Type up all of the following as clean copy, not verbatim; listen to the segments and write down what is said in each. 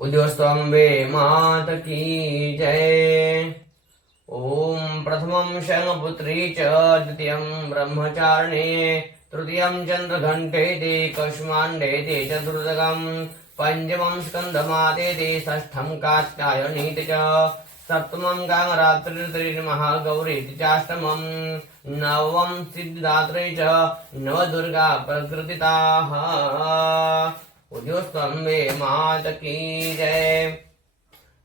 उद्योस्तंबे मात की जय। ओम प्रथमं शैलपुत्री च द्वितीयं ब्रह्मचारिणे तृतीयं चंद्रघंटेति कश्माण्डेति चतुर्थकं पंचमं स्कंदमातेति षष्ठं कात्यायनीति च सप्तमं कामरात्रिर्महागौरीति चाष्टमं नवमं सिद्धिदात्री च नवदुर्गा प्रकृतिताः। उद्योस्तंबे मात की जय।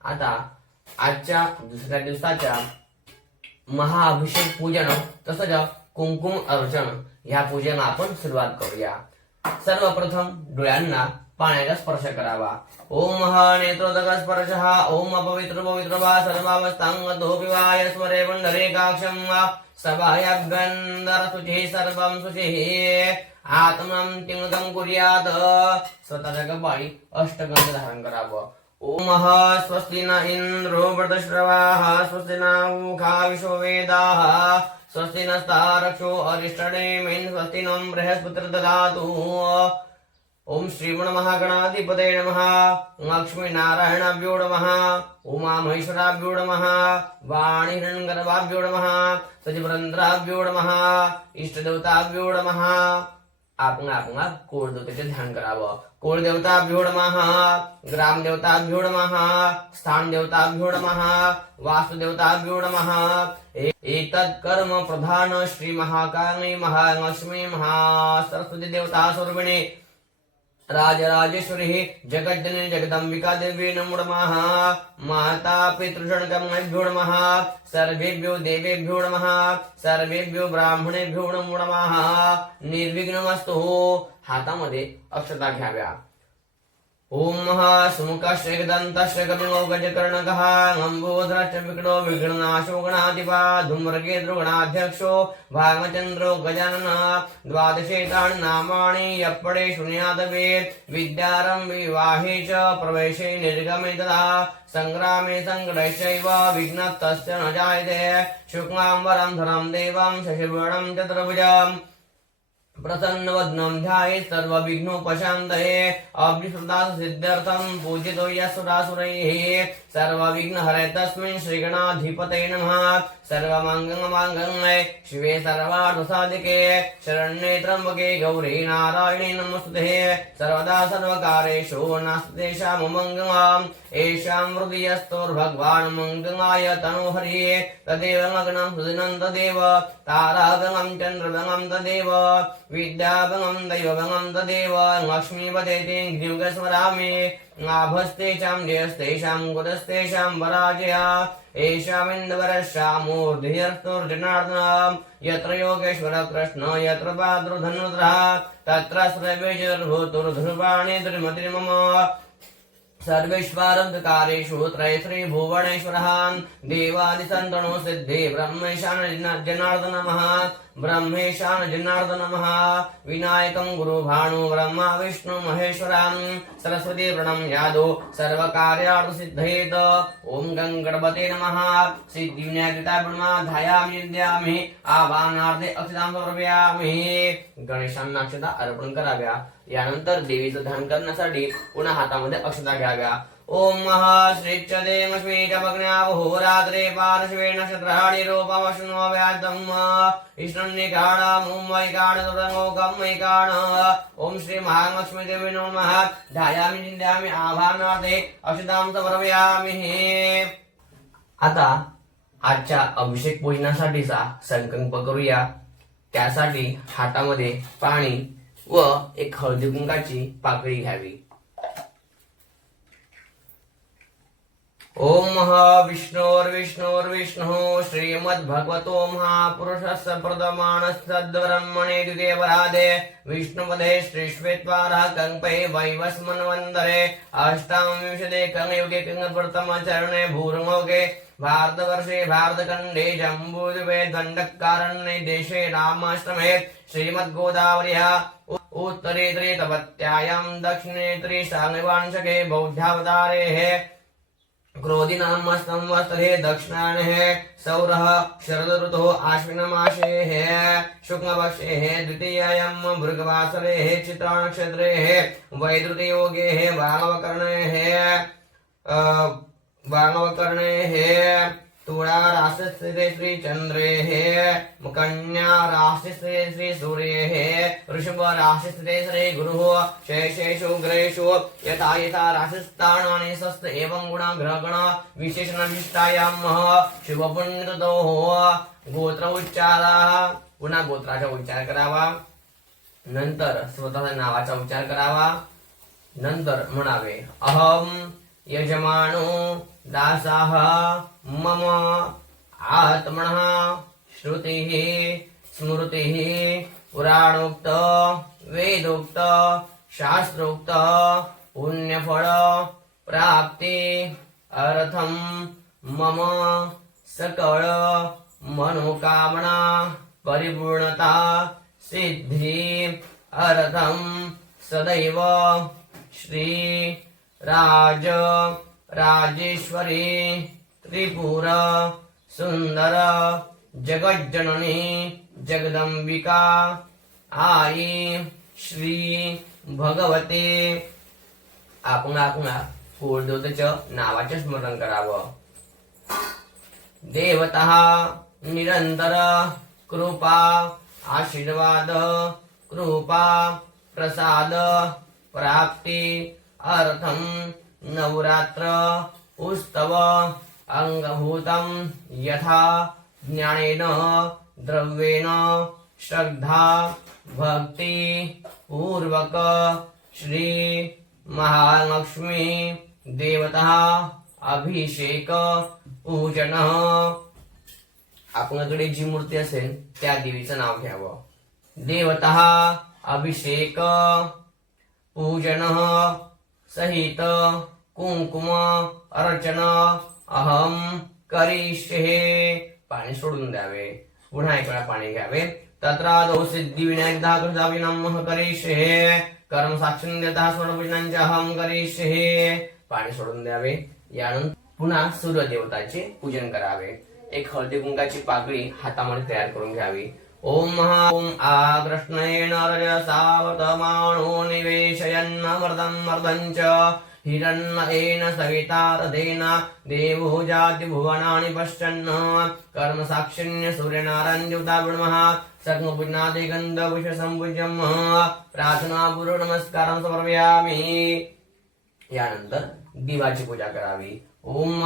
आता आजच्या दुसऱ्या दिवसाच्या महाअभिषेक पूजन तसंच कुंकुम अर्चन या पूजेला आपण सुरुवात करूया। सर्वप्रथम डोळ्यांना पाण्याचा स्पर्श करावा। ओम ह नेत्रोदक स्पर्शः ओम अपवित्र पवित्र वा सर्वावस्थांगतो विवाय स्मरे पुंडरीकाक्षं सभायाभ्यंतर शुचिः सर्वं शुचिः आत्मनं तिंगतं कुर्यात्। स्वतःच्या कपाळी अष्टगंध धारण करावं। ओम स्वस्ति न इंद्रो वृतश्रवाः स्वस्ति न ऊखा विश्ववेदाः स्वस्ति नस्तारक्षो अरिष्टनेमिन् स्वस्ति नं बृहस्पतिर् ददातु। ओम श्रीमन्महागणाधिपते नमः। लक्ष्मीनारायणाभ्यो नमः। उमामहेश्वराभ्यो नमः। वाणीहिरण्यगर्भाभ्यो नमः। सचिवरंध्राभ्यो नमः। इष्टदेवताभ्यो नमः। आपण कुळदेवतेचे ध्यान करावं। कुळदेवताभ्यो नमः। ग्रामदेवताभ्यो नमः। स्थानदेवताभ्यो नमः। वास्तुदेवताभ्यो नमः। एतत् कर्म प्रधान श्री महाकाली महालक्ष्मी महासरस्वती देवता स्वरूपिणी राजराजेश्वरी जगज्जननी जगदंबिका देवी नमो नमः। माता पितृषण्कर्मेभ्यो नमः। सर्वेभ्यो देवेभ्यो नमः। सर्वेभ्यो ब्राह्मणेभ्यो नमो नमः। निर्विघ्नमस्तु। हातामध्ये अक्षता घ्याव्या। ओम सुमुखश्रेकदन्तश्च कपिलो गजकर्णकः लम्बोदरश्च विकटो विघ्ननाशो गणाधिपा धूम्रकेतुर् गणाध्यक्षो भागचन्द्रो गजाननः। द्वादशेतानि नामानि यः पठे शृणुयात् वेद। विद्यारम्भे विवाहे च प्रवेशे निर्गमे तथा संग्रामे संकटैश्चैव विघ्नः तस्य न जायते। शुक्लाम्बरं धरं देवं शशिवर्णं चतुर्भुजम् प्रसन्नवदनं ध्यायेत् सर्वविघ्नोपशान्तये। अभीष्टदास सिद्ध्यर्थं पूजितो यस्सुरासुरैः सर्वविघ्नहरे तस्मै श्रीगणाधिपतये नमः। सर्वमङ्गलमाङ्गल्ये शिवे सर्वार्थसाधिके शरण्ये त्र्यम्बके गौरी नारायणे नमोस्तुते। सर्वदा सर्वकारेषु नास्ति मङ्गलम् येषां हृदयस्थोर्भगवान् मङ्गलाय तनोहरि तदेव लग्नं सुदिनं तदेव तारागणं चन्द्रगणं तदेव विद्याभंगं दैवभंगं तदेव लक्ष्मीपदेति ज्ञुगस्मरामि। लाभस्तेषां जयस्तेषां गुणस्तेषां पराजया एषामिन्दवरश्यामूर्धिर्जनार्दनम्। यत्र योगेश्वर कृष्ण यत्र पादुर्धनुर्धरः तत्र सर्वैर्भूतुर्ध्रुवाणि धृमतिर्मम। सर्वेश्वरन्धकारेषु त्रयश्री भुवनेश्वरः देवादिसन्तनो सिद्धे ब्रह्मेशान जनार्दन नमः। ब्रह्मेशान जनार्दन नमः। विनायकं गुरुभानु ब्रह्मा विष्णु महेश्वरं सरस्वती प्रणम्यादो सर्वकार्यार्थसिद्धयेत्। ओम गणपते नमः। सिद्धिविनायकता ध्यायामि विद्यामि आवाहनार्थे अक्षतां समर्पयामि। गणेशांना अक्षता अर्पण कराव्या। यानंतर देवीचं ध्यान करण्यासाठी पुन्हा हातामध्ये अक्षता घ्याव्या। ओम श्रीच्चदेमश्मीचमग्न्यावहोरात्रे पार्श्वे नक्षत्राणि रूपमश्नुव्यादम् ईश्वरनिकाण मुम्मैकाण सुरङ्गोकम्मैकाण। ओम श्री महालक्ष्मी देवी नमः। ध्यायामि चिंध्यामि आभानार्थे अक्षतां समर्पयामि। आता आजच्या अभिषेक पूजनासाठीचा संकल्प करूया। त्यासाठी हातामध्ये पाणी व एक हळदी कुंकाची पाकळी घ्यावी। ओम विष्णोर्विष्णोर्विष्णु श्रीमद्भगवतो महापुरुषस्य प्रदमानस्तद्ब्रह्मणे द्वितीयपराधे विष्णुपदे श्रीश्वेत्वारः कल्पे वैवस्मन्वन्तरे अष्टाविंशते कलयुगे प्रथमचरणे भूर्लोके भारतवर्षे भारतखण्डे जम्बूद्वीपे दण्डकारण्ये देशे रामाश्रमे श्रीमद्गोदावर्याः उत्तरे त्रितपत्यायां दक्षिणे त्रिशालिवांशके बौद्धावतारेः क्रोधिनाम संवत्सरे दक्षिणायने सौरः शरद ऋतुः आश्विन मासे शुक्लपक्षे द्वितीयायां भृगवासरे चित्रा नक्षत्रे वैद्युति योगे भागवकर्णे वामकर्णे तुला राशिस्थिते श्री चंद्रे कन्या राशिस्थिते श्री सूर्ये वृषभ राशिस्थिते श्री गुरु शेषेषु ग्रहेषु यथा यथा राशिस्थानानि स्वस्थ एवं गुण ग्रहगण विशेषण विशिष्टायां शुभ पुण्यतो गोत्र उच्चारा पुन्हा गोत्राचा उच्चार करावा नंतर स्वतःच्या नावाचा उच्चार करावा नंतर म्हणावे अहम यजमानो दासाः मम आत्मनः श्रुतिः स्मृतिः पुराणोक्त वेदोक्त शास्त्रोक्त पुण्यफल प्राप्ति अर्थम मम सकळ मनोकामना परिपूर्णता सिद्धि अर्थम सदैव श्री राज राजेश्वरी त्रिपुर सुंदर जगज्जननी जगदंबिका आई श्री भगवते आपण कुलदेवतेचं नावाचे स्मरण करावं देवता निरंतर कृपा आशीर्वाद कृपा प्रसाद प्राप्ति अर्थम नवरात्र उत्सव अंगभूतम यथा ज्ञानेन द्रव्येण श्रद्धा भक्ति पूर्वक श्री महालक्ष्मी देवता अभिषेक पूजन आपल्याकडे जी मूर्ती असेल त्या देवीचं नाव घ्यावं देवता अभिषेक पूजन सहित कुंकुम अर्चन अहम करिष्ये पाणी सोडून द्यावे पुन्हा एक वेळा पाणी घ्यावे तत्रादौ सिद्धी विनायक दाकृतापि नमः करिष्ये कर्म साक्षी देता स्वरूपनांचे अहम करिष्ये पाणी सोडून द्यावे यानंतर पुन्हा सूर्य देवताचे पूजन करावे एक हळदी कुंकाची पाकळी हातामध्ये तयार करून घ्यावी ओम आकृष्णेन रजसावतमानो निवेशयन्नमृतं मर्दञ्च हिरण्येन सवितारदेन देवो जाति भुवनानि पश्यन् कर्म साक्षिण्य सूर्यनारायणयुता ब्रह्मः सर्वपूजनादि गन्धपुष्प संपूज्यं प्रार्थना पूर्व नमस्कारं समर्पयामि यानंतर दिवाची पूजा करावी ओम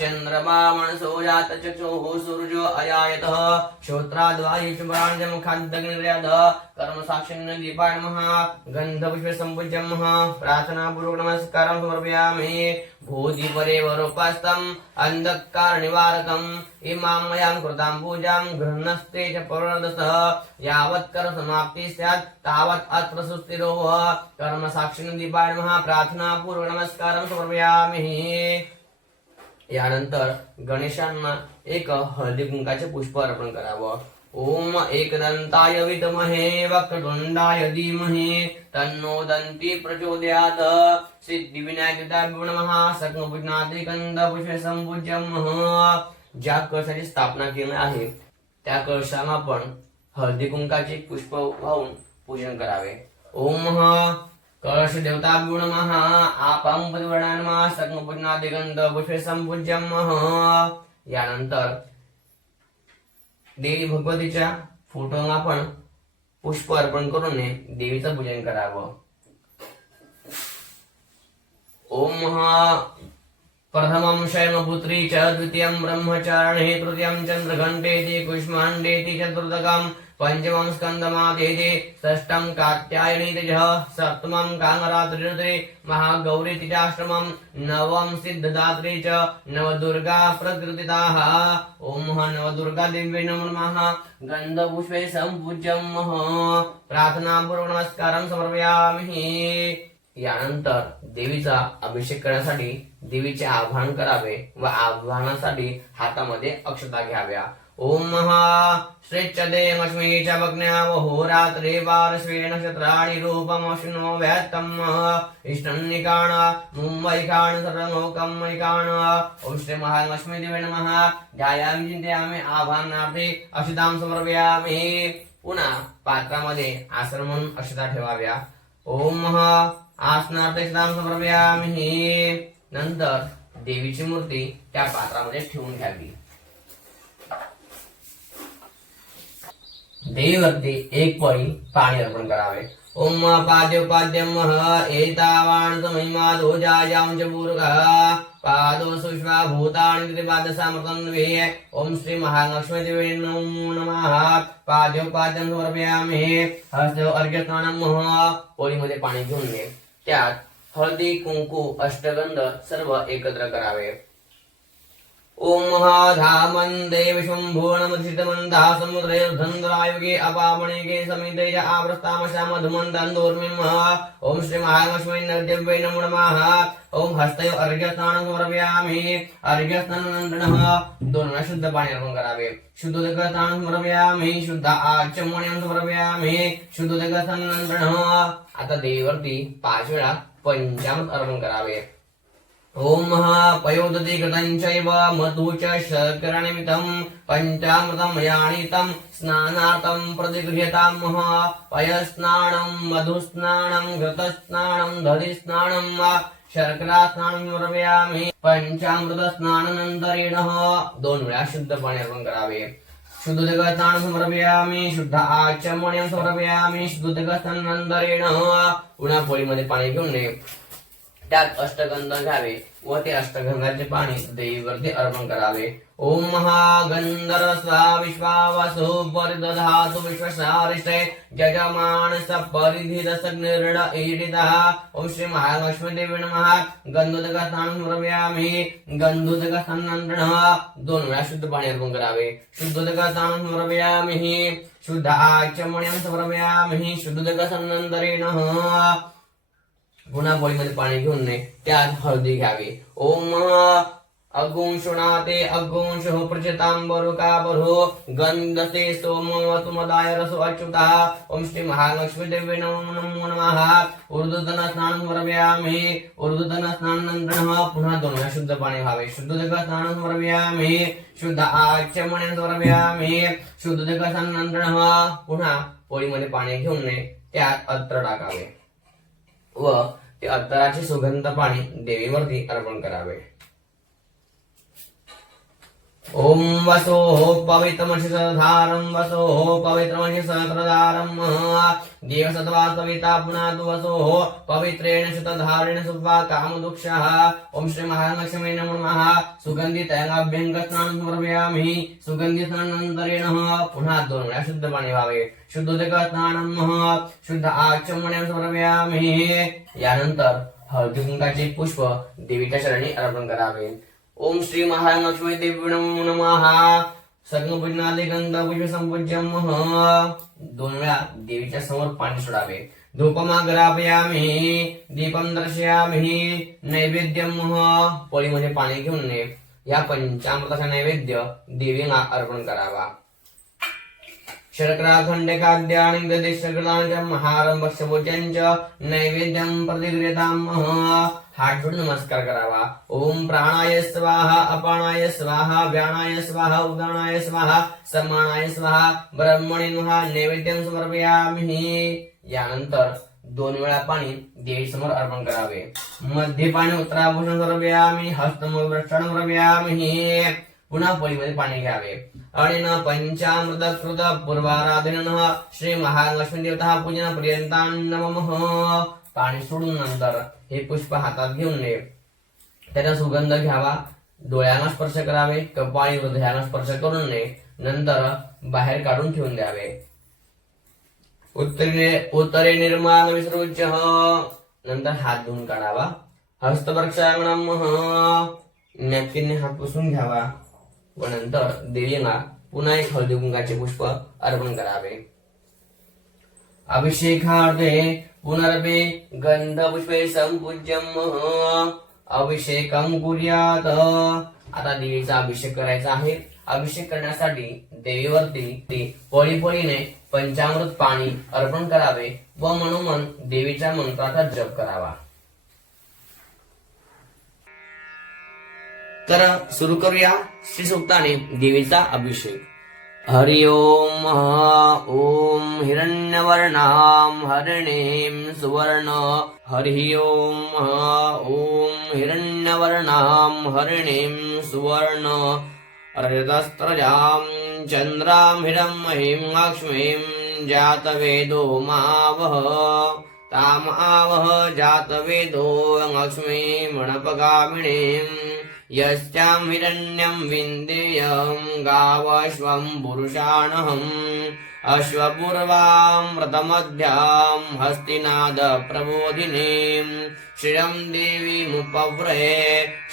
चंद्रमा मनसो जात चक्षुः सूर्यो अयायतः श्रोत्राद्वायुष्यप्राणजं खाद्यग्निर्याद कर्म साक्षिण्य दीपाय नमः गन्धपुष्पे संपूज्यं प्रार्थना पूर्वक नमस्कारं समर्पयामि भूतिपरेवरूपस्थम् अन्धकार निवारकम् इमां मयां कृतां पूजां गृह्णस्ते च प्रवर्धसः यावत् कर समाप्ति स्यात् तावत् अत्र सुस्थिरो कर्म साक्षिण्य दीपाय नमः प्रार्थना पूर्वक नमस्कारं समर्पयामि यानंतर गणेशांना एक हळदी कुंकाचे पुष्प अर्पण करावं ओम एकदंताय विद्महे वक्रतुंडाय धीमहि तन्नो दन्ती प्रचोदयात् सिद्धी विनायकाय नमः सकलपूजनादि गंधपुष्पे संपूज्यं ज्या कळसाची स्थापना केली आहे त्या कळसाला आपण हळदी कुंकाचे पुष्प वाहून पूजन करावे ओम कलश देवता नमः आपं परिवर्णनमः सकलपूजनादि गंधपुष्पे संपूज्यं यानंतर देवी भगवतीच्या फोटोला आपण पुष्प अर्पण करून देवीचं पूजन करावं ओम प्रथमं शैलपुत्री च द्वितीयं ब्रह्मचारिणी तृतीयं चंद्रघंटेति कुष्मांडेति चतुर्थकं पंचमं स्कंदमादेति षष्ठं कात्यायनी तेजः सप्तमं कांगरात्रिरुद्रे महागौरी तिजाष्टमं नवम सिद्धदात्री च नवदुर्गा प्रकृतिताः ओम नवदुर्गा देव्यै नमः गंधपुष्पे संपूज्यं प्रार्थना पूर्वक नमस्कारं समर्पयामि यानंतर देवीचा अभिषेक करण्यासाठी देवीचे आवाहन करावे व आवाहनासाठी हातामध्ये अक्षता घ्याव्या ओम श्रेच्छदे लक्ष्मी च भग्न्या होरात्रे पार्श्वे नक्षत्राणि रूपमश्नो व्यक्तम् इष्टन्निकाण मुंबईकाण सर्वलोकमैकाण ओम श्री महालक्ष्मी देवे नमः ध्यायामि चिंतयामि आवाहनार्थे अक्षतां समर्पयामि पुन्हा पात्रामध्ये आसन म्हणून अक्षता ठेवाव्या ओम आसनार्थे अक्षतां समर्पयामि नंतर देवीची मूर्ती त्या पात्रामध्ये ठेवून घ्यावी. देवीवरती एक पळी पाणी अर्पण करावे. ओम पाद्योपाद्यम एतावान महिमा दोजायांच पूर्वः पादो सुष्मा भूतानि त्रिपाद समर्तन्वे. ओम श्री महालक्ष्मी देवी नमो नमः. पाद्योपाद्यम समर्पयामि. हस्तो अर्घ्यस्नानम. पोळीमध्ये पाणी घेऊन घे. त्यात हळदी कुंकू अष्टगंध सर्व एकत्र करावे. ओम महाधामन्दे विश्वम्भुवनमधिष्ठितमन्दा समुद्रे धन्द्रायुगे अपामणिके समिते आप्रस्तामशामधुमन्दन्दोर्मिम्. ओम श्री महालक्ष्मी नरदेव्यै नमो नमः. ओम हस्तयो अर्घ्यस्नानं समर्पयामि. अर्घ्यस्नानानन्तरं 2 वेळा शुद्ध पाणी अर्पण करावे. शुद्धोदकस्नानं समर्पयामि. शुद्ध आचमनीयं समर्पयामि. शुद्धोदकस्नानानन्तरं आता देवीवरती 5 वेळा पंचामृत अर्पण करावे. ओम पयोदधि कृतञ्चैव मधु च शर्करानिमितं पञ्चामृतं मयानीतं स्नानार्थं प्रतिगृह्यताम्. पयस्नानं मधुस्नानं घृतस्नानं दधिस्नानं शर्करास्नानं समर्पयामि. पंचामृतस्नानानन्तरेण 2 वेळा शुद्ध पाणी अर्पण करावे. शुद्धोदकस्नानं समर्पयामि. शुद्ध आचमनीयं समर्पयामि. शुद्धोदकस्नानानन्तरेण पुन्हा पोळीमध्ये पाणी घेऊन नये. त्यात अष्टगंध घ्यावे व ते अष्टगंधाचे पाणी देवीवरती अर्पण करावे. ओम महागंधर्वा विश्वावसु परिदधातु विश्वसारिष्टे यजमान सपरिधिरसग्निर्ड ईडितः. ओम श्री महालक्ष्मी देवी नमः. गंधोदकस्नानं समर्पयामि. गंधोदकस्नानानन्तरं 2 वेळा शुद्ध पाणी अर्पण करावे. शुद्धोदकस्नानं समर्पयामि. शुद्ध आचमनीयं समर्पयामि. शुद्धोदकस्नानानन्तरेण पुन्हा पोळीमध्ये पाणी घेऊन नये. त्यात हळदी घ्यावी. ओम अगुंशुनाते अगुंशो प्रचितांबरुकाबरो गंधते सोमवतुमदाय रसो अच्युतः. ओम श्री महालक्ष्मी देवी नमो नमः. ऊर्ध्वतन स्नानं समर्पयामि. ऊर्ध्वतन स्नानानन्तरं पुन्हा 2 वेळा शुद्ध पाणी व्हावे. शुद्धोदकस्नानं समर्पयामि. शुद्ध आचमनीयं समर्पयामि. शुद्धोदकस्नानानन्तरं पुन्हा पोळीमध्ये पाणी घेऊन नये. त्यात अत्तर टाकावे व ते अत्तराचे सुगंध पाणी देवीवरती अर्पण करावे. ओम वसो पवित्रमशिषधारं वसो पवित्रमशिषत्रधारं देवसत्वा सविता पुनातु वसो पवित्रेण शतधारेण सुवा कामदुक्षः. ओम श्री महालक्ष्मी नमो नमः. सुगंधित अभ्यंगस्नानं समर्पयामि. सुगंधित स्नानानन्तरेण पुन्हा 2 वेळा शुद्ध पाणी व्हावे. शुद्धोदकस्नानं. शुद्ध आचमनीयं समर्पयामि. यानंतर हळदी कुंकाचे पुष्प देवीच्या चरणी अर्पण करावे. ओम श्री महालक्ष्मी देवी नमो नमः. सर्वपूजनादि गंध पुष्प संपूज्यम. 2 वेळा देवीच्या समोर पाणी सोडावे. धूपमाग्रापयामि. दीपं दर्शयामि. नैवेद्यम. पोळीमध्ये पाणी घेऊन नये. या पंचामृताचा नैवेद्य देवीला अर्पण करावा. शर्कराखंडकाद्यानि दधिष्टकृतानि च महारंभक्षभोज्यं च नैवेद्यं प्रतिगृह्यताम्. हात जोडून नमस्कार करावा. ओम प्राणाय स्वाहा. अपानाय स्वाहा. व्यानाय स्वाहा. उदानाय स्वाहा. समानाय स्वाहा. ब्रह्मणे नमः. नैवेद्यं समर्पयामि. यानंतर 2 वेळा पाणी देवीसमोर अर्पण करावे. मध्ये पाणी उत्तराभूषण समर्पयामि. हस्तमूल वृक्षाणं समर्पयामि. पुन्हा पोळीमध्ये पाणी घ्यावे. अनेन पंचामृतकृत पूर्वाराधनेन श्री महालक्ष्मी देवता पूजन पर्यंतां नमः. पाणी सोडून नंतर हे पुष्प हातात घेऊन नये. त्याचा सुगंध घ्यावा. डोळ्यांना स्पर्श करावे. कपाळी हृदयाला स्पर्श करून नये. नंतर बाहेर काढून ठेवून द्यावे. उत्तरे निर्माण विसृज्य. नंतर हात धुवून काढावा. हस्तप्रक्षालनम. नॅपकिनने हात पुसून घ्यावा व नंतर देवीला पुन्हा एक हळदी कुंकाचे पुष्प अर्पण करावे. अभिषेकार्थे पुनर्वे गंधपुष्पे संपूज्यम. अभिषेकम कुर्यात. आता देवीचा अभिषेक करायचा आहे. अभिषेक करण्यासाठी देवीवरती पळीने पंचामृत पाणी अर्पण करावे व मनोमन देवीच्या मंत्राचा जप करावा. तर सुरू करूया श्री सूक्ताने देवीचा अभिषेक. हरि ओम. ओम हिरण्यवर्णां हरिणीं सुवर्ण. हरि ओम. ओम हिरण्य हिरण्यवर्णां हरिणीं सुवर्ण रजतस्त्रजां चन्द्रां हिरण्मयीं लक्ष्मीं जातवेदो मावह ताम आवह जातवेदो लक्ष्मीमणपगामिनीं यस्यां हिरण्यं विन्देयं गावश्वं पुरुषाणहम् अश्वपूर्वां व्रतमध्यां हस्तिनादप्रबोधिनीं श्रियं देवीमुपव्रये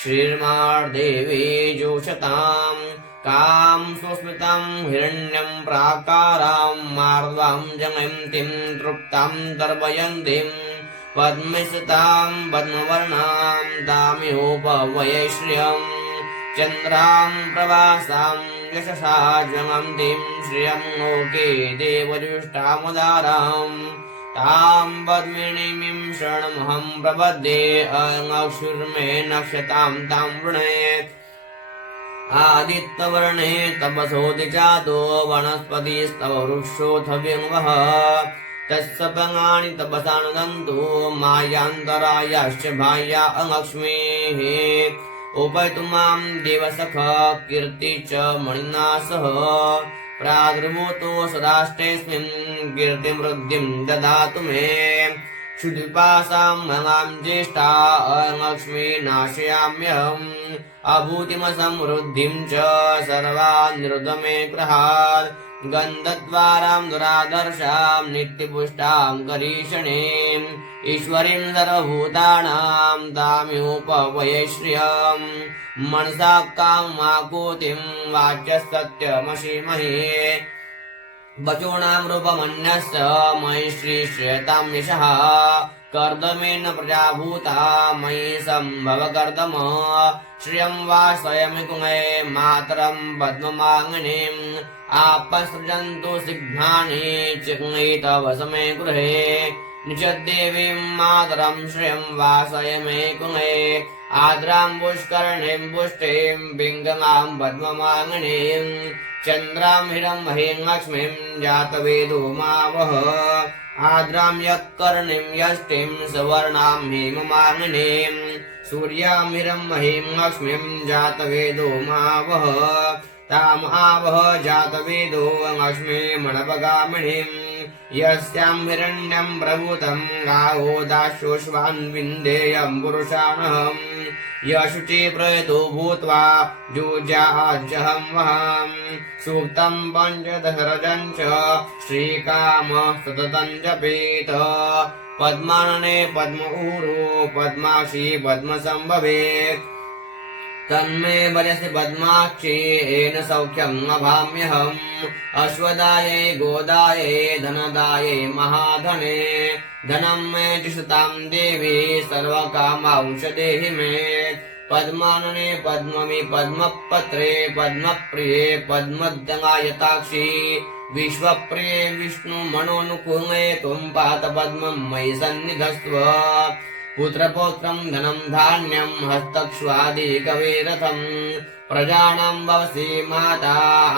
श्रीर्मार्देवी जोषतां कां सुस्मितां हिरण्यं प्राकारां मार्द्वां जयन्तीं तृप्तां दर्पयन्तीं पद्मसुतां पद्मवर्णां तामिहोपवये श्रियं चन्द्रां प्रवासां यशसा जयन्तीं श्रियं लोके देवजुष्टामुदारां तां पद्मिनीं शरणमहं प्रपद्ये अङ्गक्षुर्मे नक्ष्यतां तां वृणे आदित्यवर्णे तपसोदिजातो वनस्पतिस्तव वृक्षोऽथ व्यङ्गः तत्सपङ्गानि तपसानुदन्तो मायान्तरायाश्च बाह्या अलक्ष्मीः उपैतु मां देवसख कीर्ति च मणिना सह प्रादुर्भूतो सदाष्टेऽस्मिन् कीर्तिमृद्धिं ददातु मे क्षुद्विपासां मलां ज्येष्ठा अलक्ष्मी नाशयाम्यहम् अभूतिमसमृद्धिं च सर्वान्निरुद्ध मे गृहात् गन्धद्वारां दुरादर्शां नित्यपुष्टां करीषणीं ईश्वरीं सर्वभूतानां तामिहोपवये श्रियं मनसा कामाकुतिं वाच्यसत्यमशीमहे वचोनां रूपमन्यस्य मयि श्रीश्रेतां यशः कर्दमेन प्रजाभूता मयि सम्भव कर्दम श्रियं वा स्वयमिकुमे मातरं पद्ममाङ्गनीम् आपसृजन्तु सिग्धानि चिह्नितव समे गृहे निजदेवीं मातरं श्रियं वासयमे कुमे आद्रां पुष्करणीं पुष्टिं पिङ्गलां पद्ममाङ्गनीं चन्द्रां हिरण्मयीं लक्ष्मीं जातवेदो मावह आद्रां यत्कर्णीं यष्टिं सवर्णां हेममाङ्गनीं सूर्यां हिरण्मयीं लक्ष्मीं जातवेदो मावह ताम आवह जातवेदो लक्ष्मीमणपगामिनीं यस्यां हिरण्यं प्रभूतं गावो दास्योश्वान् विन्देयं पुरुषाणहम् यशुचि प्रयतो भूत्वा जुजाजहं वहम् सूक्तं पञ्चदशरजं च श्रीकामः सततं जपेत पद्मानने पद्म ऊरो पद्माक्षी पद्मसम्भवे तन्मे वयसि पद्माक्षी येन सौख्यम् अभाम्यहम् अश्वदाये गोदाये धनदाये महाधने धनं मे जुषतां देवी सर्वकामांश देहि मे पद्मानने पद्ममि पद्मपत्रे पद्मप्रिये पद्मदङ्गायताक्षी विश्वप्रिये विष्णुमनोनुकुले त्वं पात पद्मं मयि सन्निधस्त्व पुत्रपौत्रं धनं धान्यं हस्तक्ष्वादिकवेरथं प्रजानां भवसि माता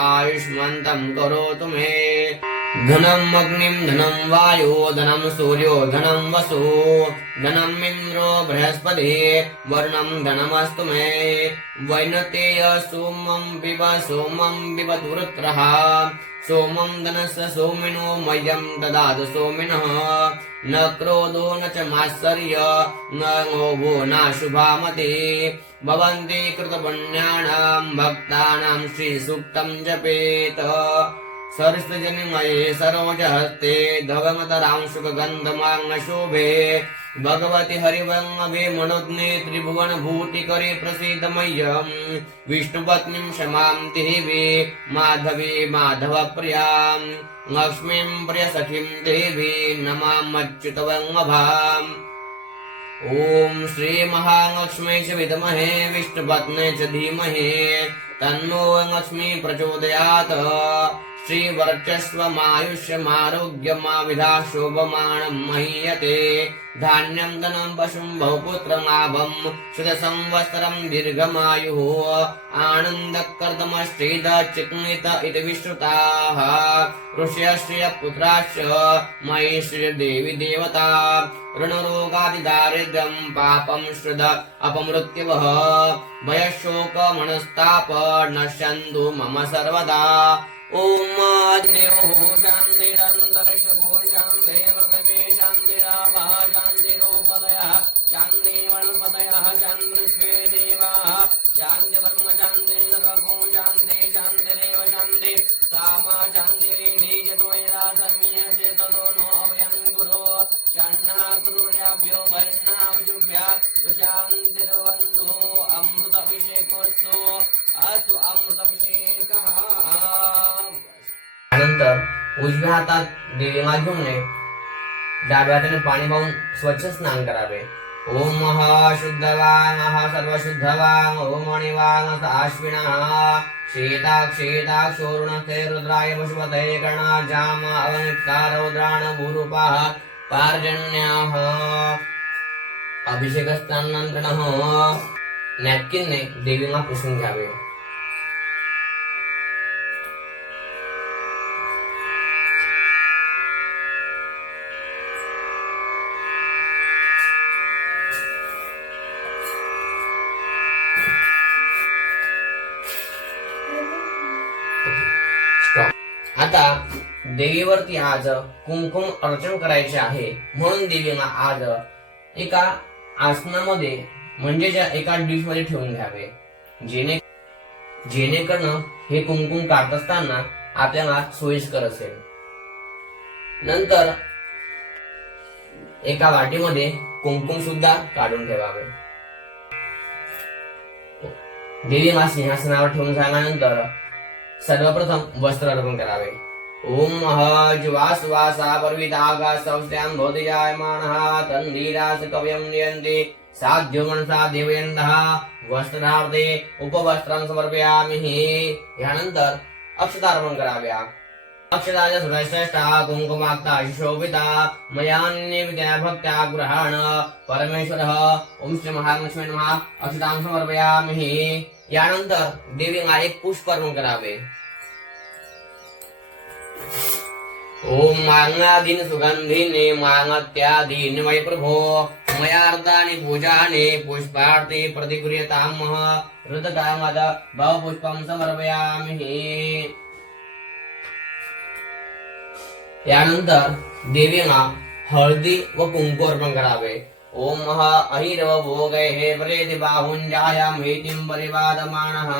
आयुष्मन्तं करोतु मे धनम् अग्निं धनं वायो धनं सूर्यो धनं वसु धनम् इन्द्रो बृहस्पति वर्णं धनमस्तु मे वैनतेय सोमं पिब दुरुत्रः सोमं धनस्य सोमिनो मह्यं ददातु सोमिनः न क्रोधो न च मात्सर्य न लोभो नाशुभामति भवन्ति कृतपुण्यानां भक्तानां श्रीसूक्तं जपेत सरस्वजनिमये सरोजहस्ते धवमतरां शुकगन्धमाङ्गशोभे भगवति हरिवङ्गभे मनोज्ञे त्रिभुवनभूतिकरे प्रसीद मह्यम् विष्णुपत्नीं क्षमां देवी माधवी माधवप्रियां लक्ष्मीं प्रियसखीं देवी नमामच्युतवङ्गभाम् ॐ श्रीमहालक्ष्मी च विद्महे विष्णुपत्न्यै च धीमहि तन्नो लक्ष्मी प्रचोदयात् श्रीवर्चस्वमायुष्यमारोग्यमाविधा शोभमानं महीयते धान्यं धनं पशुं बहुपुत्रलाभं शतसंवत्सरं दीर्घमायुः आनन्दकर्दमश्रीदचिक्नित इति विश्रुताः ऋषयः श्रियपुत्राश्च मयि श्रीदेवी देवता ऋणरोगादिदारिद्र्यं पापं श्रुत अपमृत्युवः भयशोक मनस्ताप नश्यन्तु मम सर्वदा ओम अग्नियो शान्तिरन्तरिक्षो शान्तिर्पृथिवी शान्तिरापः शान्तिरोपदयः शान्तिर्वनस्पतयः शान्तिर्विश्वे देवाः शान्तिर्ब्रह्म शान्तिर्सर्वभौ शान्ति शान्तिरेव शान्ति सामा शान्तिर्निजतो यदा सर्वस्य ततो नो अभयं गुरो शन्नाकृभ्यो वर्णाभिषुभ्य शान्तिर्वन्तु अमृताभिषेकोऽस्तु अस्तु अमृताभिषेकः त्यानंतर उजव्या हातात देवीला घेऊन डाव्या हाताने पाणी पाहून स्वच्छ स्नान करावे ओम शुद्धवांग सर्वशुद्धवांग ओम मणिवांग अश्विनः शीताक्षोरुणस्ते रुद्राय पशुपते गणाजाम अवनिक्ता रौद्राण भूरूपाः पार्जन्याः अभिषेकस्नानानंतरः नॅपकिनने देवीला पुसून घ्यावे आता देवीवरती आज कुंकुम अर्चन करायचे आहे म्हणून देवीला आज एका आसनामध्ये म्हणजे एका डिश मध्ये ठेवून घ्यावे जेणेकरून हे कुंकुम काढत असताना आपल्याला सोयीस्कर असेल नंतर एका वाटीमध्ये कुंकुम सुद्धा काढून ठेवावे देवीला सिंहासनावर ठेवून झाल्यानंतर सर्वप्रथम वस्त्र अर्पण करावे ओम जुवासुवासा पर्वितागा सौस्त्यां भवति जायमानः तन्धीरास कवयं नियन्ति साध्यो मनसा देवयन्तः वस्त्रार्थे उपवस्त्रं समर्पयामि यानंतर अक्षतार्पण कराव्या अक्षताच्या सुरश्रेष्ठा कुंकुमाक्ता शोभिता मयान्यविद्या भक्त्या गृहाण परमेश्वरः ओम श्री महालक्ष्मी नमः अक्षतां समर्पयामि यानंतर देवीला एक पुष्प अर्पण करावे ओम मांगादीन सुगंधीने मांगत्यादीन वै प्रभो मयार्दानि पूजानि पुष्पार्थे प्रतिगृह्यताम् ऋतकामद भवपुष्पं समर्पयामि यानंतर देवीला हळदी व कुंकू अर्पण करावे ओम अहिरव भोगैः प्रेति बाहुञ्जायां हेतिं परिवादमानः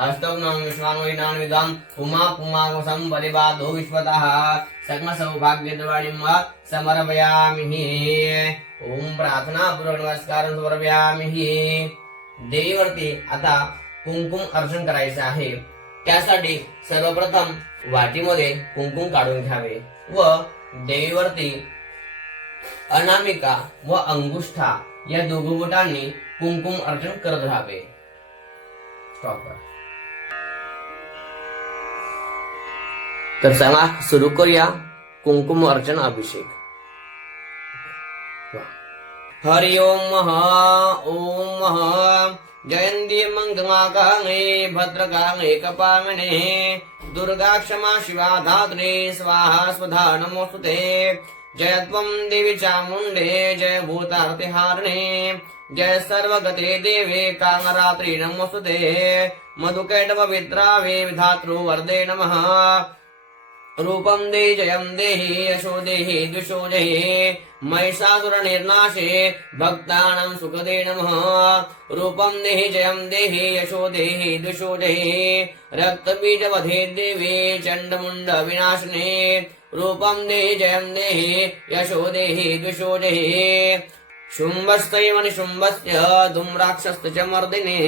हस्तौनं विश्वान्वैनान् विदं पुमा पुमागसं परिवादो विश्वतः सकल सौभाग्यद्वाणीं समर्पयामि ओम प्रार्थना पूर्वक नमस्कार समर्पयामि देवीवरती आता कुंकुम अर्चन करायचे आहे त्यासाठी सर्वप्रथम वाटीमध्ये कुंकुम काढून घ्यावे व देवीवरती अनामिका व अंगुष्ठा या दोघी बोटांनी कुंकुम अर्चन करत राहावे तर चला सुरू करूया कुंकुम अर्चन अभिषेक हरि ओम जयंती मंगलाकांगे भद्रकांगे कपामिने दुर्गा क्षमा शिवा धात्रे स्वाहा स्वधा नमोस्तुते जय त्वं देवी चामुण्डे जय भूतार्तिहारिणे जय सर्वगते देवे कामरात्रि नमोस्तुते मधुकैटपवित्रावे विधातृ वरदे नमः रूपं दे जयं देहि यशो देहि द्विषो देहि महिषासुरनिर्नाशे भक्तानां सुखदे नमः रूपं देहि जयं देहि यशो देहि द्विषो देहि रक्तबीजवधे देवे चण्डमुण्ड विनाशिने रूपं देहि जयं देहि यशो देहि द्विषो देहि शुम्भस्तैव निशुम्भस्य धूम्राक्षश्च च मर्दिने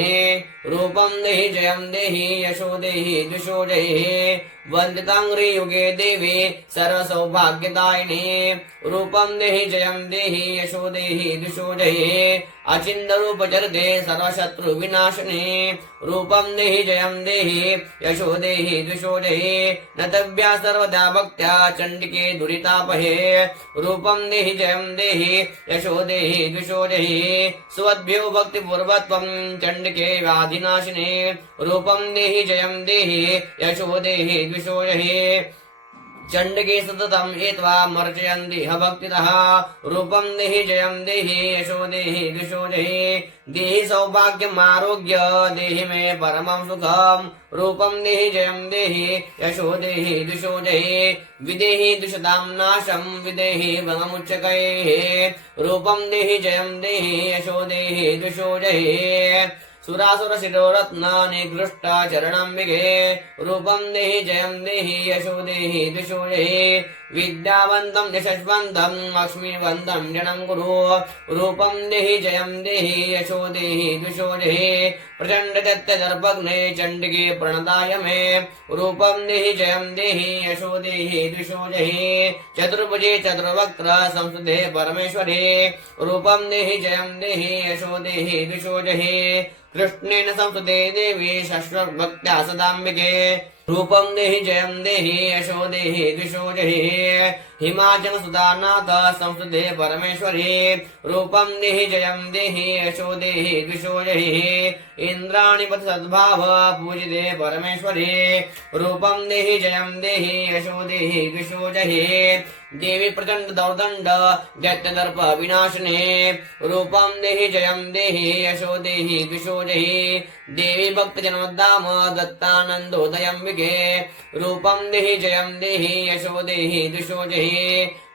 रूपं देहि जयं देहि यशो देहि द्विषो देहि वन्दिताङ्घ्रि युगे देवी सर्वसौभाग्यदायिने रूपं देहि जयं देहि यशो देहि द्विषो देहि अचिन्तरूपचरिते सर्वशत्रुविनाशिने रूपं देहि जयं देहि यशो देहि द्विषो देहि नतव्या सर्वदा भक्त्या चण्डिके दुरितापहे रूपं देहि जयं देहि यशो देहि द्विषो देहि सुवद्भ्यो भक्तिपूर्वत्वं चण्डिके व्याधिनाशिने रूपं देहि जयं देहि यशो देहि द्विषो देहि चण्डके सततं एत्वा मर्चयन्ति भक्तितः रूपं देहि जयं देहि यशो देहि दिशो देहि देहि सौभाग्यम् आरोग्य देहि मे परमं सुखम् रूपं देहि जयं देहि यशो देहि दिशो देहि विदेहि दुषतां नाशं विदेहि भगमुच्चकैः रूपं देहि जयं देहि यशो देहि दिशो देहि सुरासुर शिरोरत्न निकृष्ट चरणंबिके रूपं देहि जयं देहि यशो देहि दिशो देहि विद्यावन्तं यशस्वन्तं लक्ष्मीवन्तं जनं कुरु रूपं देहि जयं देहि यशो देहि दिशो देहि प्रचण्ड दर्पग्ने चण्डिके प्रणताय मे रूपं देहि जयं देहि यशो देहि दिशो देहि चतुर्भुजे चतुर्वक्त्र संस्तुते परमेश्वरे रूपं देहि जयं देहि यशो देहि दिशो देहि कृष्णेन संस्तुते देवी शश्वभक्त्या सदाम्बिके रूपं देहि जयं देहि यशो देहि दिशो देहि हिमाचल सुदानाथ संस्तुते परमेश्वरी रूपं देहि जयं देहि यशो देहि दिशो देहि इंद्राणि पथ सद्भाव पूजिते परमेश्वरी रूपं देहि जयं देहि यशो देहि दिशो देहि देवी प्रचंड दौर्दंड दैत्यदर्प विनाशने रूपं देहि जयं देहि यशो देहि दिशो देहि देवी भक्तजनोद्धाम दत्तानन्दोदयंबिके रूपं देहि जयं देहि यशो देहि दिशो देहि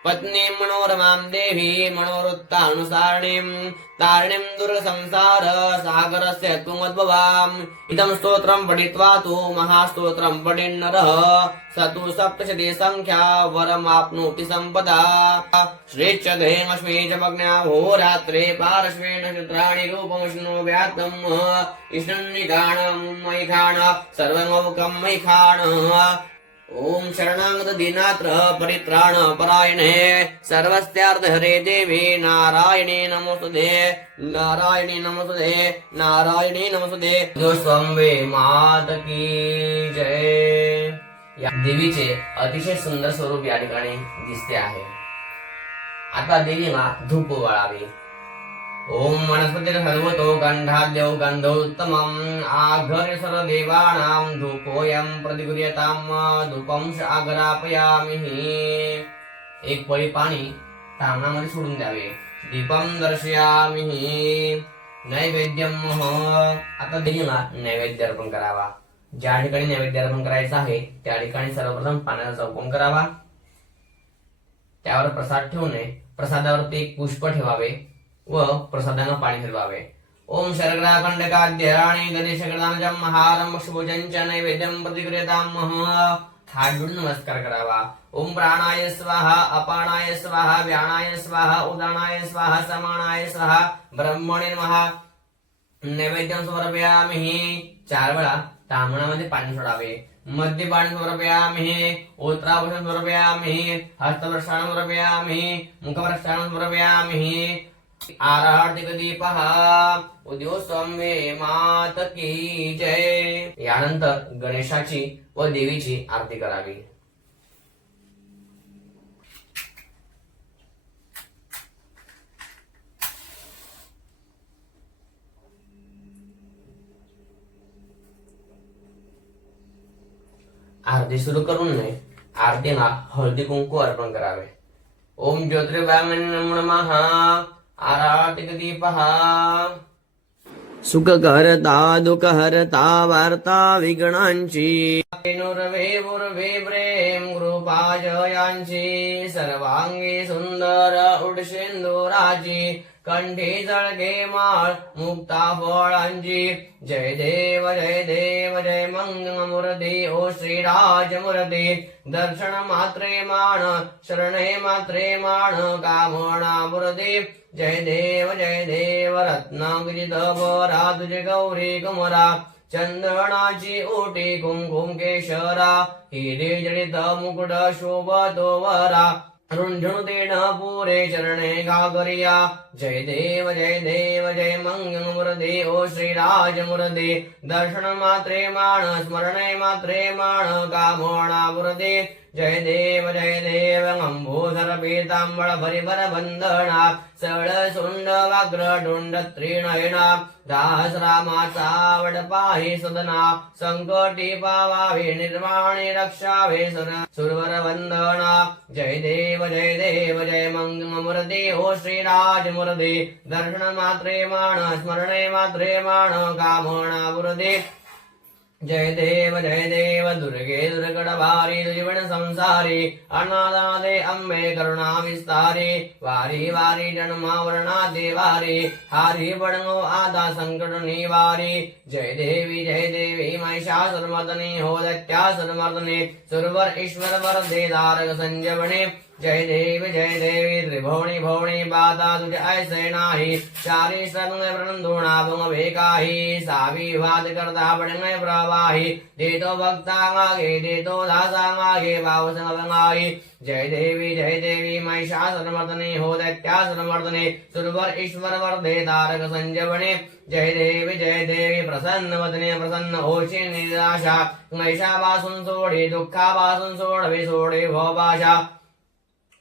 पत्नीं मनोरमां देवी मनोरुत्तानुसारिणीं तारिणीं दुर्गसंसार सागरस्य त्वमुद्भवाम् इदं स्तोत्रं पठित्वा तु महास्तोत्रं पठेन्नरः स तु सप्तशती संख्या वरमाप्नोति सम्पदा श्रेच्छधेमस्मै च भग्नाहोरात्रे पार्श्वे नक्षत्राणि रूपमश्नो व्यात्तम् इष्णन्निघाणं मयि खाण सर्वमौकं मयि खाण ओम शरणागत दीनात्र परित्राण परायणे सर्वस्यार्थ हरे देवी नारायणी नमोस्तुते नारायणी नमोस्तुते नारायणी नमोस्तुते गोस्वामी मात की जय। या देवीचे अतिशय सुंदर स्वरूप या ठिकाणी दिसते आहे। आता देवीला धूप वाळावे। ओम वनस्पती सर्वतो गंधाद्यो गंधोत्तमम् आघर्य सर्वदेवानां धूपोऽयं प्रतिगृह्यताम् धूपं आघरापयामि। एक पळी पाणी तामणामध्ये सोडून द्यावे। दीपं दर्शयामि नैवेद्यम। आता देवीला नैवेद्य अर्पण करावा। ज्या ठिकाणी नैवेद्य अर्पण करायचा आहे त्या ठिकाणी सर्वप्रथम पाण्याचा चौकोन करावा। त्यावर प्रसाद ठेवणे। प्रसादावरती एक पुष्प ठेवावे व प्रसादानं पाणी फिरवावे। ओम शर्कराखंडकाद्यराणि गणेशकृतानजं महारंभक्षभुजं च नैवेद्यं प्रतिगृह्यताम्। हात जोडून नमस्कार करावा। ओम प्राणाय स्वाहा अपानाय स्वाहा व्यानाय स्वाहा उदानाय स्वाहा समानाय स्वाहा ब्रह्मणे नमः। नैवेद्यं समर्पयामि। 4 वेळा तांबणामध्ये पाणी सोडावे। मध्य पाणी समर्पयामि। ओत्रावशं समर्पयामि। हस्तप्रक्षालनं समर्पयामि। मुखप्रक्षालनं समर्पयामि। आरार्तिक दीपः उद्योत्सवे मात की जय। यानंतर गणेशाची व देवीची आरती करावी। आरती सुरू करून आरतीला हळदी कुंकू अर्पण करावे। ओम ज्योतिर्भयाय नमः। आरार्तिक दीपः सुखकर्ता दुःखहर्ता वार्ता विघ्नांची नुर्वे प्रेम कृपाजयांची सर्वांगी सुंदर उडशेंदुराची कंठी जळगे माळ मुक्ता फळांची जय देव जय मंगलमूर्ती ओ श्रीराजमूर्ती दर्शन मात्रे मान शरणे मात्रे मान कामना मूर्ती जय देव रत्नांकित बरा तुझे गौरी कुमरा चंदनाची ओटी कुंकुम केशरा हिरे जडित मुकुट शोभतो वरा रुंझुणुतेन पुरे चरणे घागरिया जय देव जय मंगलमूर्ती ओ श्रीराजमूर्ती दर्शन मात्रे मान स्मरणे मात्रे मान कामना मूर्ती जय देव अंबोधर पीतांबर परिवर वंदना सळ सुंड वाग्र डुंड त्रिनयना दास रामाचा वडपाही सदना संकटी पावावे निर्वाणी रक्षावे सुरवर वंदना जय देव जय मंगमूर्ती ओ श्रीराज मूर्ती दर्शन मात्रे मान स्मरणे मात्रे मान कामना वृदे जय देव दुर्गे दुर्गडवारी जीवन संसारी अनादादे अंबे करुणा विस्तारी वारी वारी जन्मावरणा देवारी हारी बड़ंगो आदा संकट निवारी जय देवी महिषासुरमर्दनी हो दैत्यासुरमर्दनी सुरवर ईश्वर वरदे दारक संजीवनी जय देवी त्रिभुवनी भुवनी बाधा तुझे ऐसे नाही चारी संग वृंदुणा भंग वेकाही सावी वाद करता बड़ंगे प्रवाही देतो भक्ता आगे देतो दासा आगे भाव संगाई जय देवी महिषासुरमर्दनी हो दैत्यासुरमर्दनी सुरवर ईश्वर वरदे तारक संजीवनी जय देवी प्रसन्न वदने प्रसन्न होशी निराशा महिषापासून सोडे दुःखापासून सोडवे सोडे भवभाषा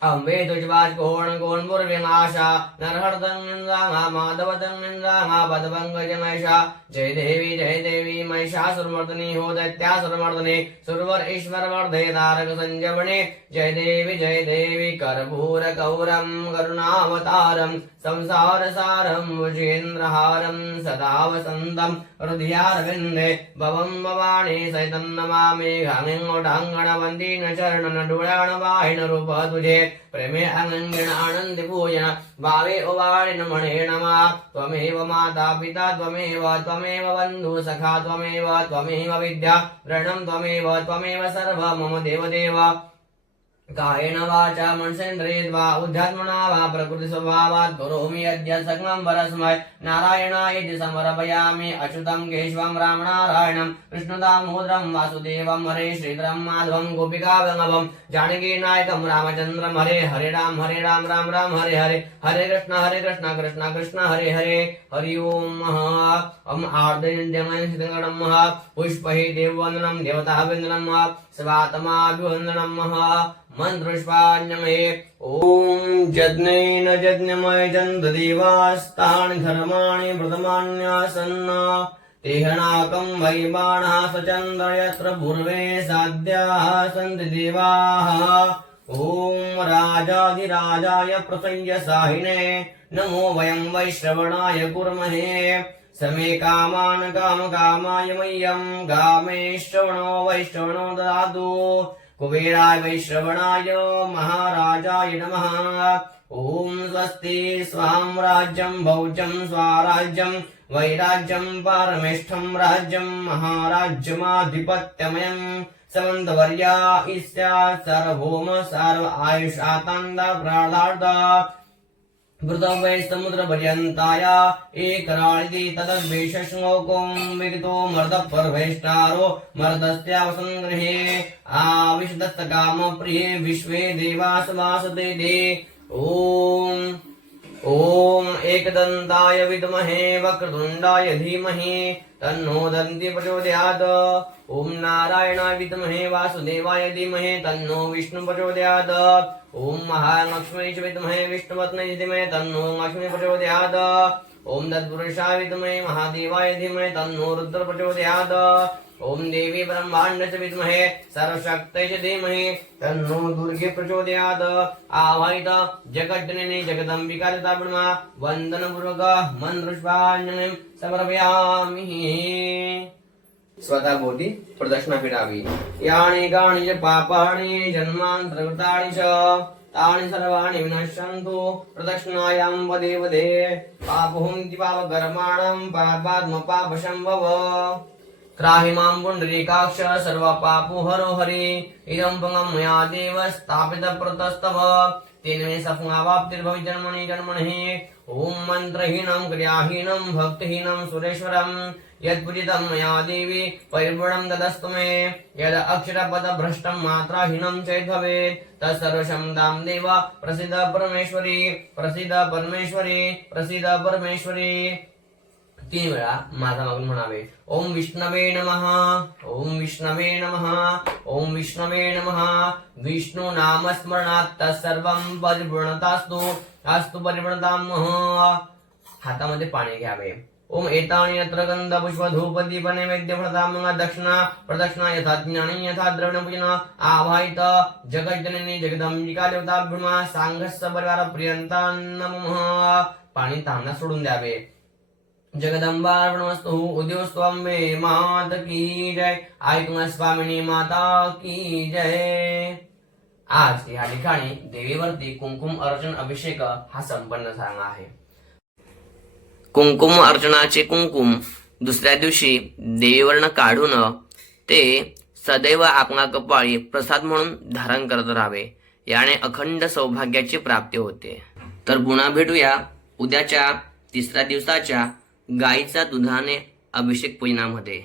अंबे तुझवाज कोण पूर्विनाशा नरहर्दं निंदांगा माधवदं निंदांगा पदभंगज महिषा जय देवी महिषासुरमर्दनी हो दैत्यासुरमर्दनी सुरवर ईश्वर वर्धे तारक संजीवनी जय देवी कर्पूर गौरम करुणावतारम संसार सारम भुजेन्द्रहारम सदा वसंतम हृदयारविंदे भवं भवानी सहितं नमामि घांगोडांगण वंदीन चरण डोळ्याण वाहिन रूप तुझे प्रेमे अंगण आनंद पूजन भावे उवाळिन मणे नमा त्वमेव माता पिता त्वमेव बंधु सखा त्वमेव विद्या ऋणं त्वमेव सर्व मम देव कायेन वाचा मनसेन्द्रियद्वा उद्यात्मना वा प्रकृति स्वभावात् करोमि यद्यत् सकलं परस्मै नारायणाय समर्पयामि अच्युतं केशवं रामनारायणं कृष्णदामोदरं वासुदेवं हरे श्रीधरं माधवं गोपिकावल्लभं जानकीनायकं रामचन्द्रं हरे राम राम राम हरे हरे कृष्ण कृष्ण हरे हरि ओम हम आर्द्रजनम पुष्पहि देववन्दनं देवतावन्दनं स्वातमाभिवन्दनं मंत्रुष्पाण्यमये ओम जज्ञेन जज्ञमय जन्तदेवास्तानि धर्माणि प्रथमान्यासन्न तेहनाकं वै बाणः स्वचन्द्र यत्र पूर्वे साध्याः सन्ति देवाः ओम राजाधिराजाय प्रसय्यसाहिने नमो वयं वैश्रवणाय कुर्महे समे कामान् कामकामाय मह्यं कामेश्रवणो वैश्रवणो ददातु कुबेराय वैश्रवणाय महाराजाय नमः ओम स्वस्ति स्वां राज्यं भौजं स्वाराज्यं वैराज्यं पारमेष्ठं राज्यं महाराज्यमाधिपत्यमयं समन्तवर्या ईस्या सार्वभौम सर्व आयुषातान्द प्राणार्थ वृतवै समुद्रपर्यन्ताया एकराळिति तदद्वेषश्लोकों विगतो मर्दपर्वेष्टारो मर्दस्यावसङ्गृहे आविशदस्तकामप्रिये विश्वे देवास वासते दे ओम एकदन्ताय विद्महे वक्रतुण्डाय धीमहि तन्नो दन्ति प्रचोदयात् ओम नारायणाय विद्महे वासुदेवाय धीमहि तन्नो विष्णु प्रचोदयात् ओम महालक्ष्मी च विद्महे विष्णुपत्न्यै धीमहि तन्नो लक्ष्मी प्रचोदयात् ओम तत्पुरुषाय विद्महे महादेवाय धीमहि तन्नो रुद्र प्रचोदयात् ओम देवी ब्रह्मांड च विद्महे सर्वशक्त्यै च धीमहि तन्नो दुर्गे प्रचोदयात् आवाहित जगज्जननी जगदम्बिका तथा वंदनपूर्वक मंत्रुष्पाञ्जलिं समर्पयामि स्वतः बोधी प्रदक्षिणा फिरावी यानि कानि च पापानि जन्मान्तरकृतानि च तानि सर्वाणि विनश्यन्तु प्रदक्षिणायां वदे वदे पापहुन्ति पापकर्माणं पापात्मपापशम्भव त्राहि मां पुण्डरीकाक्ष सर्वपापो हरो हरि इदं पङ्गं मया देव स्थापितप्रतस्तव तेन मे सफलावाप्तिर्भवति जन्मनिः ॐ मन्त्रहीनं क्रियाहीनं भक्तिहीनं सुरेश्वरं यत्पूजितं मया देवी परिपूर्णं ददस्तु मे यद अक्षरपदभ्रष्टं मात्राहीनं चेत् भवेत् तत्सर्वशम्दां देव प्रसीद परमेश्वरी प्रसीद परमेश्वरी प्रसीद परमेश्वरी 3 वेळा माझा मागून म्हणावे. ओम विष्णवे नमः, ओम विष्णवे नमः, ओम विष्णवे नमः. विष्णू नाम स्मरणात सर्वं परिपूर्णतास्तु, अस्तु परिपूर्णताम्. हातामध्ये पाणी घ्यावे. ओम एतानि यत्र गंध पुष्प धूप दीप नैवेद्य फलतां दक्षिणा प्रदक्षिणा यथा ज्ञानी यथा द्रविण पूजन आवाहित जगज्जननी जगदंबिका देवता ब्रह्मा सांघस्य परिवार प्रियंता नमः. पाणी तांना सोडून द्यावे. जगदंबा अर्पणमस्तु. उद्योस्तु अम्बे मात की जय. आई तुम्हा स्वामिनी माता की जय. आज या ठिकाणी देवीवरती कुंकुम अर्चन अभिषेक हा संपन्न झाला आहे. कुंकुम अर्चनाचे कुंकुम दुसऱ्या दिवशी देवीवरनं काढून ते सदैव आपला कपाळी प्रसाद म्हणून धारण करत राहावे. याने अखंड सौभाग्याची प्राप्ती होते. तर पुन्हा भेटूया उद्याच्या 3ऱ्या दिवसाच्या गाईचा दुधाने अभिषेक पूजनामध्ये.